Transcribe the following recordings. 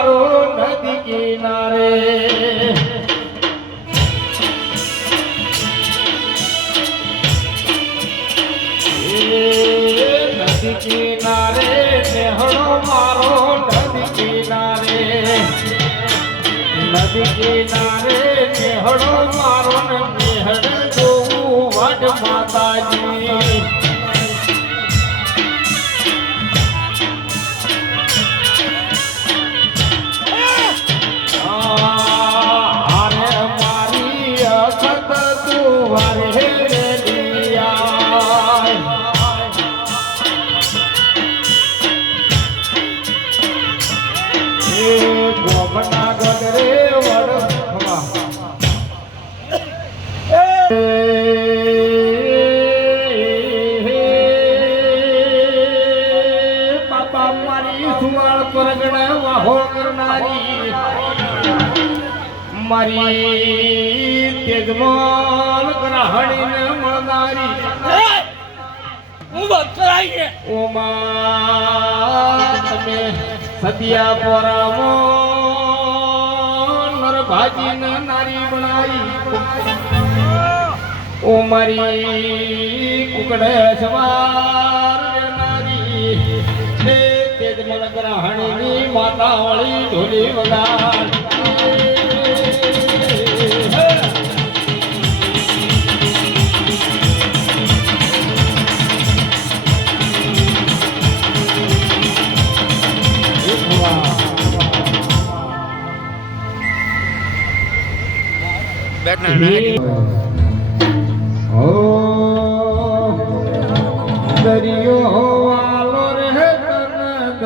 મારો નદી કિનારે. નદી કિનારે નેહળો મારો નદી કિનારે. નદી કિનારે નેહળો મારો ને પરગણે વાહો કરનારી મારી તેજમાન ગ્રહણીને મળનારી હું કરાઈ છે ઓમા તમે સદિયા પોરામો નરભાજીને નારી બનાવી ઓ કુકડે સવાર ગ્રહણની માતા વળી ઢોલી વગાડ ઓ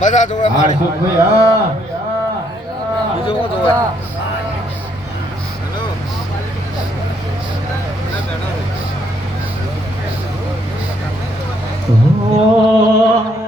મજા જોવે મારે. બીજું શું જોવે? ઓ